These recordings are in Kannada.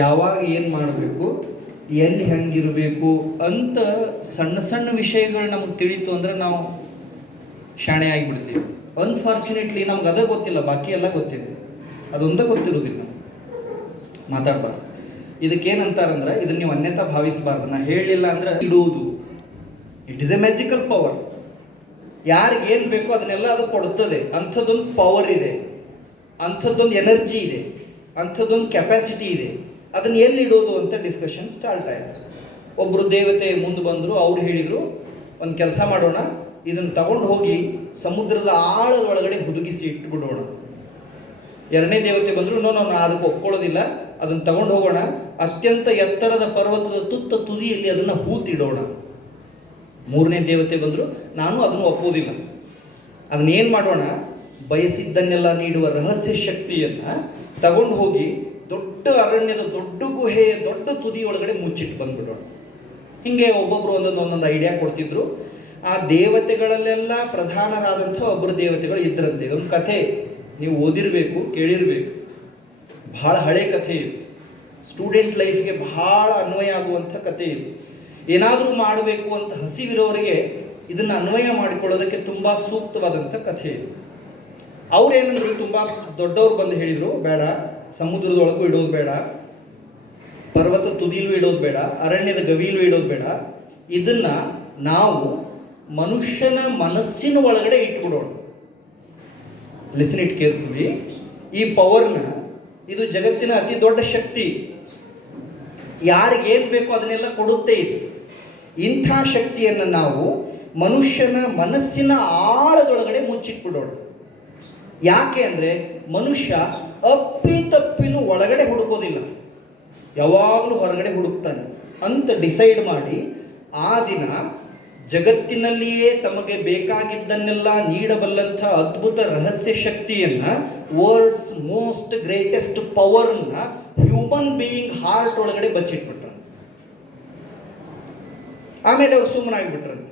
ಯಾವಾಗ ಏನು ಮಾಡಬೇಕು, ಎಲ್ಲಿ ಹೆಂಗಿರಬೇಕು ಅಂತ ಸಣ್ಣ ಸಣ್ಣ ವಿಷಯಗಳು ನಮಗೆ ತಿಳಿತು ಅಂದರೆ ನಾವು ಶಾಣೆ ಆಗಿಬಿಡ್ತೀವಿ. ಅನ್ಫಾರ್ಚುನೇಟ್ಲಿ ನಮ್ಗೆ ಅದೇ ಗೊತ್ತಿಲ್ಲ, ಬಾಕಿ ಎಲ್ಲ ಗೊತ್ತಿದೆ, ಅದೊಂದೇ ಗೊತ್ತಿರೋದಿಲ್ಲ. ಮಾತಾಡಬಾರ್ದು. ಇದಕ್ಕೇನಂತಾರಂದ್ರೆ, ಇದನ್ನ ನೀವು ಅನ್ಯತಾ ಭಾವಿಸಬಾರ್ದು. ನಾ ಹೇಳಲಿಲ್ಲ ಅಂದ್ರೆ ಇಡುವುದು, it is A magical power. ಯಾರಿಗೆ ಏನು ಬೇಕೋ ಅದನ್ನೆಲ್ಲ ಅದು ಕೊಡ್ತದೆ. ಅಂಥದ್ದೊಂದು ಪವರ್ ಇದೆ, ಅಂಥದ್ದೊಂದು ಎನರ್ಜಿ ಇದೆ, ಅಂಥದ್ದೊಂದು ಕೆಪಾಸಿಟಿ ಇದೆ. ಅದನ್ನು ಎಲ್ಲಿಡೋದು ಅಂತ ಡಿಸ್ಕಷನ್ ಸ್ಟಾರ್ಟ್ ಆಯಿತು. ಒಬ್ಬರು ದೇವತೆ ಮುಂದೆ ಬಂದರು. ಅವ್ರು ಹೇಳಿದರು, ಒಂದು ಕೆಲಸ ಮಾಡೋಣ, ಇದನ್ನು ತಗೊಂಡು ಹೋಗಿ ಸಮುದ್ರದ ಆಳದ ಒಳಗಡೆ ಹುದುಗಿಸಿ ಇಟ್ಬಿಡೋಣ. ಎರಡನೇ ದೇವತೆ ಬಂದರು, ನಾನು ಅದಕ್ಕೆ ಒಪ್ಕೊಳ್ಳೋದಿಲ್ಲ, ಅದನ್ನು ತಗೊಂಡು ಹೋಗೋಣ, ಅತ್ಯಂತ ಎತ್ತರದ ಪರ್ವತದ ತುದಿಯಲ್ಲಿ ಅದನ್ನು ಹೂತಿಡೋಣ. ಮೂರನೇ ದೇವತೆ ಬಂದರು, ನಾನು ಅದನ್ನು ಒಪ್ಪೋದಿಲ್ಲ, ಅದನ್ನೇನು ಮಾಡೋಣ, ಬಯಸಿದ್ದನ್ನೆಲ್ಲ ನೀಡುವ ರಹಸ್ಯ ಶಕ್ತಿಯನ್ನು ತಗೊಂಡು ಹೋಗಿ ದೊಡ್ಡ ಅರಣ್ಯದ ದೊಡ್ಡ ಗುಹೆಯ ದೊಡ್ಡ ತುದಿಯೊಳಗಡೆ ಮುಚ್ಚಿಟ್ಟು ಬಂದ್ಬಿಡೋಣ. ಹೀಗೆ ಒಬ್ಬೊಬ್ಬರು ಒಂದೊಂದು ಐಡಿಯಾ ಕೊಡ್ತಿದ್ರು. ಆ ದೇವತೆಗಳಲ್ಲೆಲ್ಲ ಪ್ರಧಾನರಾದಂಥ ಒಬ್ಬರು ದೇವತೆಗಳು ಇದ್ರಂತೆ. ಇದೊಂದು ಕಥೆ ನೀವು ಓದಿರಬೇಕು, ಕೇಳಿರಬೇಕು. ಬಹಳ ಹಳೆ ಕಥೆ ಇದು, ಸ್ಟೂಡೆಂಟ್ ಲೈಫ್ಗೆ ಬಹಳ ಅನ್ವಯ ಆಗುವಂಥ ಕಥೆ ಇದು. ಏನಾದರೂ ಮಾಡಬೇಕು ಅಂತ ಹಸಿವಿರೋರಿಗೆ ಇದನ್ನು ಅನ್ವಯ ಮಾಡಿಕೊಳ್ಳೋದಕ್ಕೆ ತುಂಬ ಸೂಕ್ತವಾದಂಥ ಕಥೆ ಇದು. ಅವ್ರೇನಂದ್ರು, ತುಂಬ ದೊಡ್ಡವ್ರು ಬಂದು ಹೇಳಿದರು, ಬೇಡ, ಸಮುದ್ರದೊಳಗೂ ಇಡೋದು ಬೇಡ, ಪರ್ವತ ತುದಿಲೂ ಇಡೋದು ಬೇಡ, ಅರಣ್ಯದ ಗವಿಲೂ ಇಡೋದು ಬೇಡ, ಇದನ್ನ ನಾವು ಮನುಷ್ಯನ ಮನಸ್ಸಿನ ಒಳಗಡೆ ಇಟ್ಬಿಡೋಣ. Listen it carefully. ಈ ಪವರ್ನ, ಇದು ಜಗತ್ತಿನ ಅತಿ ದೊಡ್ಡ ಶಕ್ತಿ, ಯಾರಿಗೇನು ಬೇಕೋ ಅದನ್ನೆಲ್ಲ ಕೊಡುತ್ತೆ ಇದು. ಇಂಥ ಶಕ್ತಿಯನ್ನು ನಾವು ಮನುಷ್ಯನ ಮನಸ್ಸಿನ ಆಳದೊಳಗಡೆ ಮುಚ್ಚಿಟ್ಬಿಡೋಣ. ಯಾಕೆ ಅಂದರೆ ಮನುಷ್ಯ ಅಪ್ಪಿತಪ್ಪಿನೂ ಒಳಗಡೆ ಹುಡುಕೋದಿಲ್ಲ, ಯಾವಾಗಲೂ ಹೊರಗಡೆ ಹುಡುಕ್ತಾನೆ ಅಂತ ಡಿಸೈಡ್ ಮಾಡಿ ಆ ದಿನ ಜಗತ್ತಿನಲ್ಲಿಯೇ ತಮಗೆ ಬೇಕಾಗಿದ್ದನ್ನೆಲ್ಲ ನೀಡಬಲ್ಲಂಥ ಅದ್ಭುತ ರಹಸ್ಯ ಶಕ್ತಿಯನ್ನು, ವರ್ಲ್ಡ್ಸ್ ಮೋಸ್ಟ್ ಗ್ರೇಟೆಸ್ಟ್ ಪವರ್ನ ಹ್ಯೂಮನ್ ಬೀಯಿಂಗ್ ಹಾರ್ಟ್ ಒಳಗಡೆ ಬಚ್ಚಿಟ್ಬಿಟ್ರು. ಆಮೇಲೆ ಅವ್ರು ಸುಮ್ಮನಾಗಿಬಿಟ್ರಂತೆ.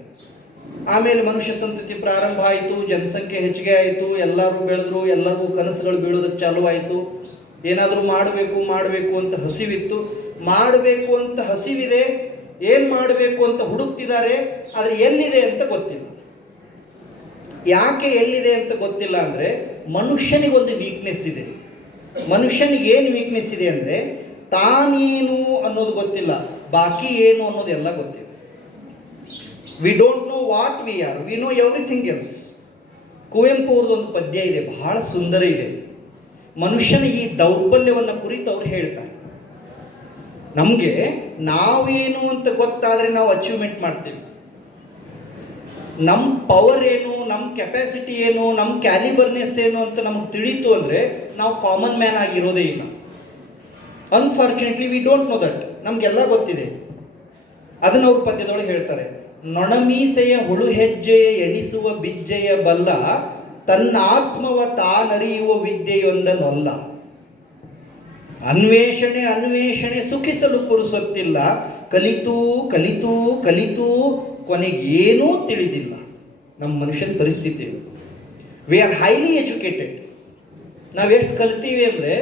ಆಮೇಲೆ ಮನುಷ್ಯ ಸಂತತಿ ಪ್ರಾರಂಭ ಆಯಿತು, ಜನಸಂಖ್ಯೆ ಹೆಚ್ಚಿಗೆ ಆಯಿತು, ಎಲ್ಲರೂ ಬೆಳೆದ್ರು, ಎಲ್ಲರಿಗೂ ಕನಸುಗಳು ಬೀಳೋದಕ್ಕೆ ಚಾಲೂ ಆಯಿತು. ಏನಾದರೂ ಮಾಡಬೇಕು ಅಂತ ಹಸಿವಿತ್ತು, ಮಾಡಬೇಕು ಅಂತ ಹಸಿವಿದೆ, ಏನು ಮಾಡಬೇಕು ಅಂತ ಹುಡುಕ್ತಿದ್ದಾರೆ, ಆದರೆ ಎಲ್ಲಿದೆ ಅಂತ ಗೊತ್ತಿಲ್ಲ. ಯಾಕೆ ಎಲ್ಲಿದೆ ಅಂತ ಗೊತ್ತಿಲ್ಲ ಅಂದರೆ, ಮನುಷ್ಯನಿಗೊಂದು ವೀಕ್ನೆಸ್ ಇದೆ. ಮನುಷ್ಯನಿಗೆ ಏನು ವೀಕ್ನೆಸ್ ಇದೆ ಅಂದರೆ, ತಾನೇನು ಅನ್ನೋದು ಗೊತ್ತಿಲ್ಲ, ಬಾಕಿ ಏನು ಅನ್ನೋದೆಲ್ಲ ಗೊತ್ತಿಲ್ಲ. We don't know what we are, we know everything else. Kuvempu ಅವ್ರದ್ದೊಂದು ಪದ್ಯ ಇದೆ, ಬಹಳ ಸುಂದರ ಇದೆ. ಮನುಷ್ಯನ ಈ ದೌರ್ಬಲ್ಯವನ್ನು ಕುರಿತು ಅವ್ರು ಹೇಳ್ತಾರೆ. ನಮಗೆ ನಾವೇನು ಅಂತ ಗೊತ್ತಾದರೆ ನಾವು ಅಚೀವ್ಮೆಂಟ್ ಮಾಡ್ತೀವಿ. ನಮ್ಮ ಪವರ್ ಏನು, ನಮ್ಮ ಕೆಪಾಸಿಟಿ ಏನು, ನಮ್ಮ ಕ್ಯಾಲಿಬರ್ನೆಸ್ ಏನು ಅಂತ ನಮಗೆ ತಿಳಿತು ಅಂದರೆ ನಾವು ಕಾಮನ್ ಮ್ಯಾನ್ ಆಗಿರೋದೇ ಇಲ್ಲ. Unfortunately we don't know that. ನಮಗೆಲ್ಲ ಗೊತ್ತಿದೆ. ಅದನ್ನು ಅವ್ರ ಪದ್ಯದೊಳಗೆ ಹೇಳ್ತಾರೆ, ನೊಣಮೀಸೆಯ ಹುಳು ಹೆಜ್ಜೆಯ ಎಣಿಸುವ ಬಿಜ್ಜೆಯ ಬಲ್ಲ, ತನ್ನ ಆತ್ಮವ ತಾನರಿಯುವ ವಿದ್ಯೆಯೊಂದನೊಲ್ಲ. ಅನ್ವೇಷಣೆ ಸುಖಿಸಲು ಪುರುಸೊತ್ತಿಲ್ಲ, ಕಲಿತೂ ಕಲಿತೂ ಕಲಿತೂ ಕೊನೆಗೇನೂ ತಿಳಿದಿಲ್ಲ. ನಮ್ಮ ಮನುಷ್ಯನ ಪರಿಸ್ಥಿತಿ. We are highly educated. ನಾವೆಷ್ಟು ಕಲಿತೀವಿ ಅಂದರೆ,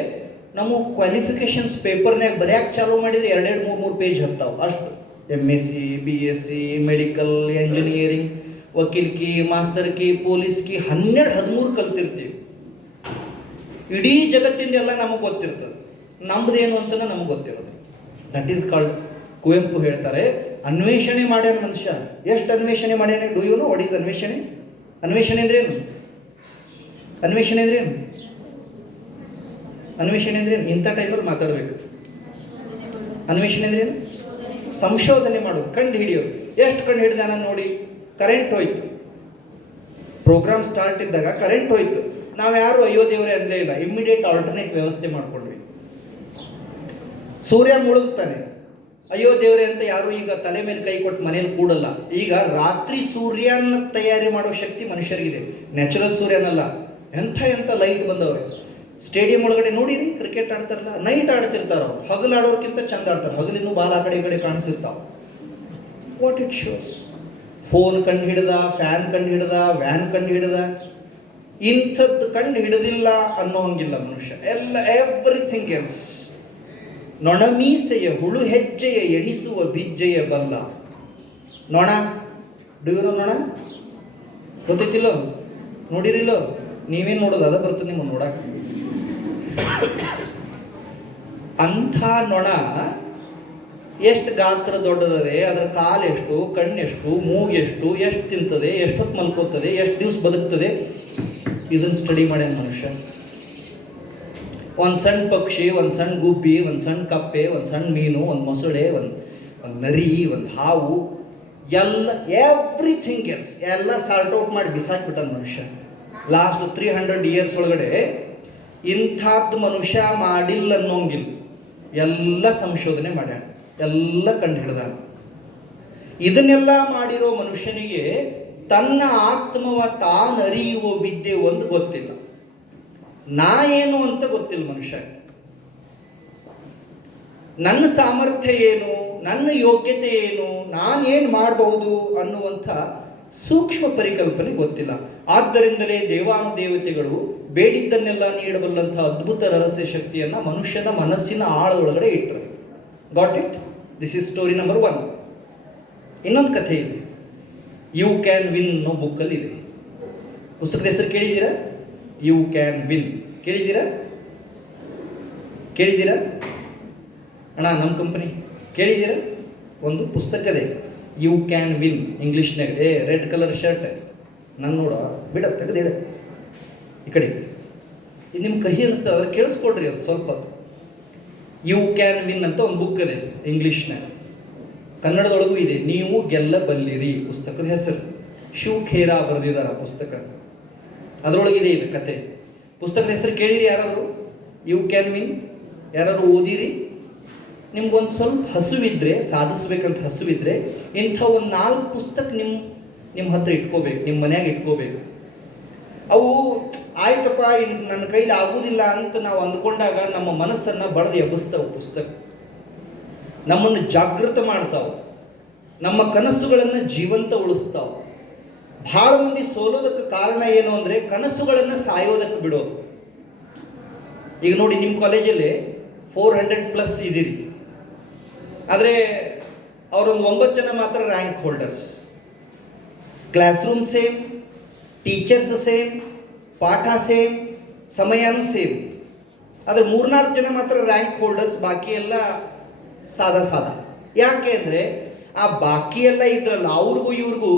ನಮ್ಮ ಕ್ವಾಲಿಫಿಕೇಷನ್ಸ್ ಪೇಪರ್ನಾಗ ಬರೆಯಕ್ಕೆ ಚಾಲೂ ಮಾಡಿದರೆ 2-3 ಪೇಜ್ ಹತ್ತಾವ ಅಷ್ಟು. MSc, BSc, ಮೆಡಿಕಲ್, ಎಂಜಿನಿಯರಿಂಗ್, ವಕೀಲ್ಕಿ, ಮಾಸ್ತರ್ಕಿ, ಪೊಲೀಸ್ಕಿ 12-13 ಕಲ್ತಿರ್ತೀವಿ. ಇಡೀ ಜಗತ್ತಿಂದೆಲ್ಲ ನಮಗೆ ಗೊತ್ತಿರ್ತದೆ, ನಮ್ಮದೇನು ಅಂತ ನಮಗೆ ಗೊತ್ತಿರೋದು. ದಟ್ ಈಸ್ ಕಾಲ್ಡ್, ಕುವೆಂಪು ಹೇಳ್ತಾರೆ, ಅನ್ವೇಷಣೆ ಮಾಡ್ಯಾನ ಮನುಷ್ಯ. ಎಷ್ಟು ಅನ್ವೇಷಣೆ ಮಾಡ್ಯಾನೆ? Do you know what is ಅನ್ವೇಷಣೆ? ಅನ್ವೇಷಣೆ ಅಂದ್ರೇನು? ಅನ್ವೇಷಣೆ ಅಂದ್ರೇನು? ಅನ್ವೇಷಣೆ ಅಂದ್ರೇನು? ಇಂಥ ಟೈಮಲ್ಲಿ ಮಾತಾಡಬೇಕು. ಅನ್ವೇಷಣೆ ಅಂದ್ರೇನು? ಸಂಶೋಧನೆ ಮಾಡೋದು, ಕಂಡು ಹಿಡಿಯೋದು. ಎಷ್ಟು ಕಂಡು ಹಿಡಿದಾನ ನೋಡಿ. ಕರೆಂಟ್ ಹೋಯ್ತು, ಪ್ರೋಗ್ರಾಮ್ ಸ್ಟಾರ್ಟ್ ಇದ್ದಾಗ ಕರೆಂಟ್ ಹೋಯ್ತು, ನಾವು ಯಾರು ಅಯ್ಯೋ ದೇವರೇ ಅಲ್ಲೇ ಇಲ್ಲ, ಇಮ್ಮಿಡಿಯೇಟ್ ಆಲ್ಟರ್ನೇಟ್ ವ್ಯವಸ್ಥೆ ಮಾಡ್ಕೊಂಡ್ವಿ. ಸೂರ್ಯ ಮುಳುಗ್ತಾನೆ, ಅಯ್ಯೋ ದೇವರೇ ಅಂತ ಯಾರು ಈಗ ತಲೆ ಮೇಲೆ ಕೈ ಕೊಟ್ಟು ಮನೇಲಿ ಕೂಡಲ್ಲ. ಈಗ ರಾತ್ರಿ ಸೂರ್ಯನ ತಯಾರಿ ಮಾಡೋ ಶಕ್ತಿ ಮನುಷ್ಯರಿಗಿದೆ, ನ್ಯಾಚುರಲ್ ಸೂರ್ಯನಲ್ಲ. ಎಂಥ ಲೈಟ್ ಬಂದವ್ರೆ. ಸ್ಟೇಡಿಯಂ ಒಳಗಡೆ ನೋಡಿರಿ, ಕ್ರಿಕೆಟ್ ಆಡ್ತಾರಲ್ಲ, ನೈಟ್ ಆಡ್ತಿರ್ತಾರ ಅವ್ರು. ಹಗಲು ಆಡೋರ್ಕಿಂತ ಚಂದ ಆಡ್ತಾರೆ, ಹಗಲಿನೂ ಬಾಲ್ ಆ ಕಡೆ ಈ ಕಡೆ ಕಾಣಿಸಿರ್ತಾವ. What it shows. ಫೋನ್ ಕಂಡು ಹಿಡ್ದ, ಫ್ಯಾನ್ ಕಂಡು ಹಿಡ್ದ, ವ್ಯಾನ್ ಕಂಡು ಹಿಡ್ದ, ಇಂಥದ್ದು ಕಂಡು ಹಿಡಿದಿಲ್ಲ ಅನ್ನೋ ಹಂಗಿಲ್ಲ ಮನುಷ್ಯ. ಎಲ್ಲ ಎವ್ರಿಥಿಂಗ್ ಎಲ್ಸ್. ನೊಣಮೀಸೆಯ ಹುಳು ಹೆಜ್ಜೆಯ ಎಣಿಸುವ ಬಿಜ್ಜೆಯ ಬಲ್ಲ. ನೊಣ, ಡುವಿರೋ ನೊಣ ಗೊತ್ತೈತಿಲ್ಲೋ, ನೋಡಿರಿಲ್ಲೋ? ನೀವೇನು ನೋಡೋದು, ಅದ ಬರ್ತದೆ ನಿಮ್ಮ ನೋಡಕ್. ಅಂಥ ನೊಣ ಎಷ್ಟು ಗಾತ್ರ ದೊಡ್ಡದದೆ, ಅದರ ಕಾಲೆಷ್ಟು, ಕಣ್ಣೆಷ್ಟು, ಮೂಗೆಷ್ಟು, ಎಷ್ಟು ತಿಂತದೆ, ಎಷ್ಟೊತ್ತು ಮಲ್ಕೋತದೆ, ಎಷ್ಟು ದಿವಸ ಬದುಕ್ತದೆ, ಇದನ್ನು ಸ್ಟಡಿ ಮಾಡ್ಯಾನ ಮನುಷ್ಯ. ಒಂದು ಸಣ್ಣ ಪಕ್ಷಿ, ಒಂದು ಸಣ್ಣ ಗುಬ್ಬಿ, ಒಂದು ಸಣ್ಣ ಕಪ್ಪೆ, ಒಂದು ಸಣ್ಣ ಮೀನು, ಒಂದು ಮೊಸಳೆ, ಒಂದು ನರಿ, ಒಂದು ಹಾವು, ಎವ್ರಿಥಿಂಗ್ ಎಲ್ಸ್ ಎಲ್ಲ ಸಾರ್ಟ್ ಔಟ್ ಮಾಡಿ ಬಿಸಾಕ್ಬಿಟ್ಟ ಮನುಷ್ಯ. ಲಾಸ್ಟ್ 300 years ಒಳಗಡೆ ಇಂಥದ್ದು ಮನುಷ್ಯ ಮಾಡಿಲ್ಲ ಅನ್ನೋಂಗಿಲ್ಲ, ಎಲ್ಲ ಸಂಶೋಧನೆ ಮಾಡ್ಯಾನ, ಎಲ್ಲ ಕಂಡು ಹಿಡ್ದ. ಇದನ್ನೆಲ್ಲ ಮಾಡಿರೋ ಮನುಷ್ಯನಿಗೆ ತನ್ನ ಆತ್ಮವ ತಾನರಿಯುವ ವಿದ್ಯೆ ಒಂದು ಗೊತ್ತಿಲ್ಲ. ನಾ ಏನು ಅಂತ ಗೊತ್ತಿಲ್ಲ ಮನುಷ್ಯ. ನನ್ನ ಸಾಮರ್ಥ್ಯ ಏನು, ನನ್ನ ಯೋಗ್ಯತೆ ಏನು, ನಾನೇನು ಮಾಡಬಹುದು ಅನ್ನುವಂಥ ಸೂಕ್ಷ್ಮ ಪರಿಕಲ್ಪನೆ ಗೊತ್ತಿಲ್ಲ. ಆದ್ದರಿಂದಲೇ ದೇವಾನುದೇವತೆಗಳು ಬೇಡಿದ್ದನ್ನೆಲ್ಲ ನೀಡಬಲ್ಲಂಥ ಅದ್ಭುತ ರಹಸ್ಯ ಶಕ್ತಿಯನ್ನು ಮನುಷ್ಯನ ಮನಸ್ಸಿನ ಆಳದೊಳಗಡೆ ಇಟ್ಟರು. Got it? This is story number 1. ಇನ್ನೊಂದು ಕಥೆ ಇದೆ, ಯು ಕ್ಯಾನ್ ವಿನ್ ಅನ್ನೋ ಬುಕ್ಕಲ್ಲಿ ಇದೆ. ಪುಸ್ತಕದ ಹೆಸರು ಕೇಳಿದ್ದೀರಾ? ಯು ಕ್ಯಾನ್ ವಿನ್ ಕೇಳಿದ್ದೀರಾ? ಅಣ್ಣ, ನಮ್ಮ ಕಂಪನಿ ಕೇಳಿದ್ದೀರಾ? ಒಂದು ಪುಸ್ತಕದೇ, ಯು ಕ್ಯಾನ್ ವಿನ್, ಇಂಗ್ಲೀಷ್ನಾಗ. ರೆಡ್ ಕಲರ್ ಶರ್ಟ್ ನಾನು ನೋಡ ಬಿಡ ತೆಗೆದೇಳ ಈ ಕಡೆ. ಇದು ನಿಮ್ಗೆ ಕಹಿ ಅನಿಸ್ತದೆ, ಅದ್ರ ಕೇಳಿಸ್ಕೊಡ್ರಿ ಅದು ಸ್ವಲ್ಪ. ಯು ಕ್ಯಾನ್ ವಿನ್ ಅಂತ ಒಂದು ಬುಕ್ ಇದೆ ಇಂಗ್ಲೀಷ್ನಾಗ, ಕನ್ನಡದೊಳಗೂ ಇದೆ, ನೀವು ಗೆಲ್ಲಬಲ್ಲಿರಿ ಪುಸ್ತಕದ ಹೆಸರು. ಶಿವ್ ಖೇರಾ ಬರೆದಿದ್ದಾರೆ ಆ ಪುಸ್ತಕ, ಅದರೊಳಗಿದೆ ಇದು ಕತೆ. ಪುಸ್ತಕದ ಹೆಸರು ಕೇಳಿರಿ ಯಾರಾದರೂ? You can win. ಯಾರಾದ್ರು ಓದಿರಿ? ನಿಮ್ಗೊಂದು ಸ್ವಲ್ಪ ಹಸುವಿದ್ರೆ, ಸಾಧಿಸ್ಬೇಕಂತ ಹಸುವಿದ್ರೆ, ಇಂಥ ಒಂದು 4 ಪುಸ್ತಕ ನಿಮ್ಮ ಹತ್ರ ಇಟ್ಕೋಬೇಕು, ನಿಮ್ಮ ಮನ್ಯಾಗ ಇಟ್ಕೋಬೇಕು. ಅವು ಆಯ್ತಪ್ಪ ನನ್ನ ಕೈಲಿ ಆಗುವುದಿಲ್ಲ ಅಂತ ನಾವು ಅಂದ್ಕೊಂಡಾಗ ನಮ್ಮ ಮನಸ್ಸನ್ನು ಬಡ್ದು ಎಬ್ಬಿಸ್ತಾವೆ ಪುಸ್ತಕ, ನಮ್ಮನ್ನು ಜಾಗೃತ ಮಾಡ್ತಾವೆ, ನಮ್ಮ ಕನಸುಗಳನ್ನು ಜೀವಂತ ಉಳಿಸ್ತಾವೆ. ಭಾಳ ಮಂದಿ ಸೋಲೋದಕ್ಕೆ ಕಾರಣ ಏನು ಅಂದರೆ ಕನಸುಗಳನ್ನು ಸಾಯೋದಕ್ಕೆ ಬಿಡೋದು. ಈಗ ನೋಡಿ, ನಿಮ್ಮ ಕಾಲೇಜಲ್ಲಿ 400+ ಇದ್ದೀರಿ, ಆದರೆ ಅವರೊಂದು 9 ಜನ ಮಾತ್ರ rank holders. Class room same, teachers same, ಪಾಠ ಸೇಮ್, ಸಮಯನೂ ಸೇಮ್. ಆದರೆ 3-4 ಜನ ಮಾತ್ರ ರ್ಯಾಂಕ್ ಹೋಲ್ಡರ್ಸ್, ಬಾಕಿ ಎಲ್ಲ ಸಾದಾ. ಯಾಕೆ ಅಂದರೆ ಆ ಬಾಕಿ ಎಲ್ಲ ಇದ್ರಲ್ಲ, ಅವ್ರಿಗೂ ಇವ್ರಿಗೂ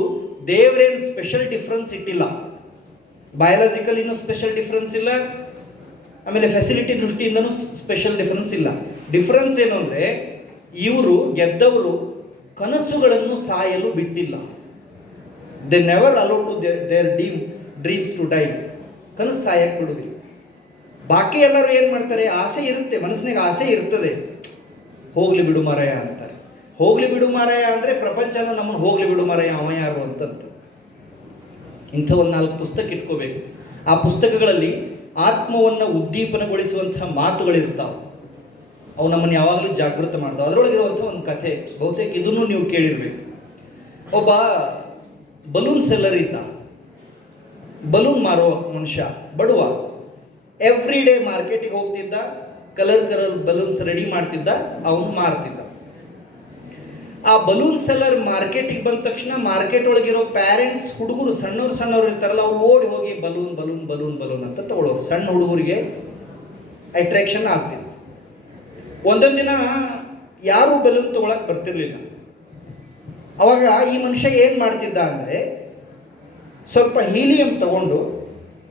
ದೇವರೇನು ಸ್ಪೆಷಲ್ ಡಿಫ್ರೆನ್ಸ್ ಇಟ್ಟಿಲ್ಲ. ಬಯಾಲಜಿಕಲಿನೂ ಸ್ಪೆಷಲ್ ಡಿಫ್ರೆನ್ಸ್ ಇಲ್ಲ, ಆಮೇಲೆ ಫೆಸಿಲಿಟಿ ದೃಷ್ಟಿಯಿಂದನೂ ಸ್ಪೆಷಲ್ ಡಿಫ್ರೆನ್ಸ್ ಇಲ್ಲ. ಡಿಫ್ರೆನ್ಸ್ ಏನು ಅಂದರೆ ಇವರು ಗೆದ್ದವರು ಕನಸುಗಳನ್ನು ಸಾಯಲು ಬಿಟ್ಟಿಲ್ಲ. They never allow to their dreams to die. ಕನಸು ಸಾಯಕ್ಕೆ ಬಿಡುವುದಿಲ್ಲ. ಬಾಕಿ ಎಲ್ಲರೂ ಏನು ಮಾಡ್ತಾರೆ, ಆಸೆ ಇರುತ್ತೆ, ಮನಸ್ಸಿನಾಗ ಆಸೆ ಇರ್ತದೆ, ಹೋಗ್ಲಿ ಬಿಡು ಮಾರಾಯ ಅಂತಾರೆ. ಹೋಗ್ಲಿ ಬಿಡು ಮಾರಾಯ ಅಂದರೆ ಪ್ರಪಂಚನ ನಮ್ಮನ್ನು ಹೋಗ್ಲಿ ಬಿಡು ಮಾರಾಯ ಅವ ಯಾರು ಅಂತಂತ. ಇಂಥ ಒಂದು 4 ಪುಸ್ತಕ ಇಟ್ಕೋಬೇಕು. ಆ ಪುಸ್ತಕಗಳಲ್ಲಿ ಆತ್ಮವನ್ನು ಉದ್ದೀಪನಗೊಳಿಸುವಂತಹ ಮಾತುಗಳಿರ್ತಾವೆ, ಅವು ನಮ್ಮನ್ನು ಯಾವಾಗಲೂ ಜಾಗೃತ ಮಾಡ್ತಾವೆ. ಅದರೊಳಗಿರುವಂಥ ಒಂದು ಕಥೆ, ಬಹುತೇಕ ಇದನ್ನು ನೀವು ಕೇಳಿರ್ಬೇಕು. ಒಬ್ಬ ಬಲೂನ್ ಸೆಲ್ಲರ್ ಇದ್ದ, ಬಲೂನ್ ಮಾರೋ ಮನುಷ್ಯ, ಬಡವ. ಎವ್ರಿ ಡೇ ಮಾರ್ಕೆಟಿಗೆ ಹೋಗ್ತಿದ್ದ, ಕಲರ್ ಬಲೂನ್ಸ್ ರೆಡಿ ಮಾಡ್ತಿದ್ದ, ಅವನು ಮಾರ್ತಿದ್ದ. ಆ ಬಲೂನ್ ಸೆಲ್ಲರ್ ಮಾರ್ಕೆಟಿಗೆ ಬಂದ ತಕ್ಷಣ ಮಾರ್ಕೆಟ್ ಒಳಗಿರೋ ಪ್ಯಾರೆಂಟ್ಸ್, ಹುಡುಗರು ಸಣ್ಣವ್ರು ಇರ್ತಾರಲ್ಲ, ಅವ್ರು ಓಡಿ ಹೋಗಿ ಬಲೂನ್ ಅಂತ ತಗೊಳ್ಳೋರು. ಸಣ್ಣ ಹುಡುಗರಿಗೆ ಅಟ್ರಾಕ್ಷನ್ ಆಗ್ತಿತ್ತು. ಒಂದೊಂದು ದಿನ ಯಾರೂ ಬಲೂನ್ ತಗೊಳಕ್ ಬರ್ತಿರ್ಲಿಲ್ಲ. ಅವಾಗ ಈ ಮನುಷ್ಯ ಏನು ಮಾಡ್ತಿದ್ದ ಅಂದರೆ, ಸ್ವಲ್ಪ ಹೀಲಿಯಂ ತಗೊಂಡು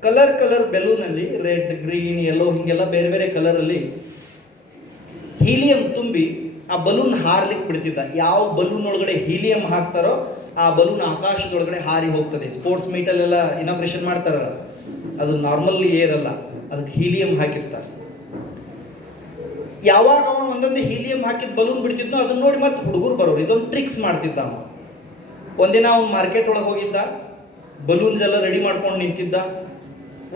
ಕಲರ್ ಬೆಲೂನಲ್ಲಿ ರೆಡ್, ಗ್ರೀನ್, ಯೆಲ್ಲೋ ಹೀಗೆಲ್ಲ ಬೇರೆ ಬೇರೆ ಕಲರಲ್ಲಿ ಹೀಲಿಯಂ ತುಂಬಿ ಆ ಬಲೂನ್ ಹಾರ್ಲಿಕ್ಕೆ ಬಿಡ್ತಿದ್ದ. ಯಾವ ಬಲೂನ್ ಒಳಗಡೆ ಹೀಲಿಯಂ ಹಾಕ್ತಾರೋ ಆ ಬಲೂನ್ ಆಕಾಶದೊಳಗಡೆ ಹಾರಿ ಹೋಗ್ತದೆ. ಸ್ಪೋರ್ಟ್ಸ್ ಮೀಟಲ್ಲೆಲ್ಲ ಇನಾಗ್ರೇಷನ್ ಮಾಡ್ತಾರಲ್ಲ, ಅದು ನಾರ್ಮಲ್ಲಿ ಏರಲ್ಲ, ಅದಕ್ಕೆ ಹೀಲಿಯಂ ಹಾಕಿರ್ತಾರೆ. ಯಾವಾಗ ಅವನು ಒಂದೊಂದು ಹೀಲಿಯಂ ಹಾಕಿದ ಬಲೂನ್ ಬಿಡ್ತಿದ್ನೋ ಅದನ್ನ ನೋಡಿ ಮತ್ತೆ ಹುಡುಗರು ಬರೋರು. ಇದೊಂದು ಟ್ರಿಕ್ಸ್ ಮಾಡ್ತಿದ್ದ ಅವ. ಒಂದಿನ ಅವನು ಮಾರ್ಕೆಟ್ ಒಳಗೆ ಹೋಗಿದ್ದ, ಬಲೂನ್ಸ್ ಎಲ್ಲ ರೆಡಿ ಮಾಡ್ಕೊಂಡು ನಿಂತಿದ್ದ.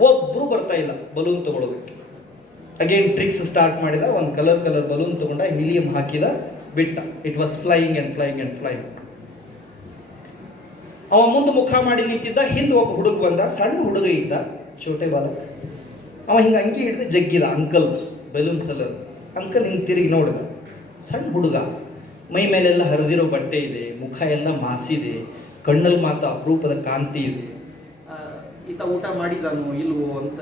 ಒಬ್ಬರು ಬರ್ತಾ ಇಲ್ಲ ಬಲೂನ್ ತಗೊಳ್ಳೋದಕ್ಕೆ. ಅಗೇನ್ ಟ್ರಿಕ್ಸ್ ಸ್ಟಾರ್ಟ್ ಮಾಡಿದ. ಒಂದು ಕಲರ್ ಬಲೂನ್ ತಗೊಂಡ, ಹೀಲಿಯಂ ಹಾಕಿದ, ಬಿಟ್ಟ. It was flying and flying. ಅವ ಮುಂದೆ ಮುಖ ಮಾಡಿ ನಿಂತಿದ್ದ. ಹಿಂದೆ ಒಬ್ಬ ಹುಡುಗ ಬಂದ, ಸಣ್ಣ ಹುಡುಗ ಇದ್ದ, ಚೋಟೆ ಬಾಲಕ. ಅವ ಹಿಂಗೆ ಅಂಗಿ ಹಿಡಿದು ಜಗ್ಗಿದ. ಅಂಕಲ್ ಬಲೂನ್ ಸೆಲ್ಲರ್ ಅಂಕಲ್ ಹಿಂಗೆ ತಿರುಗಿ ನೋಡಿದ. ಸಣ್ಣ ಹುಡುಗ, ಮೈ ಮೇಲೆಲ್ಲ ಹರಿದಿರೋ ಬಟ್ಟೆ ಇದೆ, ಮುಖ ಎಲ್ಲ ಮಾಸಿದೆ, ಕಣ್ಣಲ್ಲಿ ಮಾತ್ರ ಅಪರೂಪದ ಕಾಂತಿ ಇದೆ. ಈತ ಊಟ ಮಾಡಿದಾನೋ ಇಲ್ವೋ ಅಂತ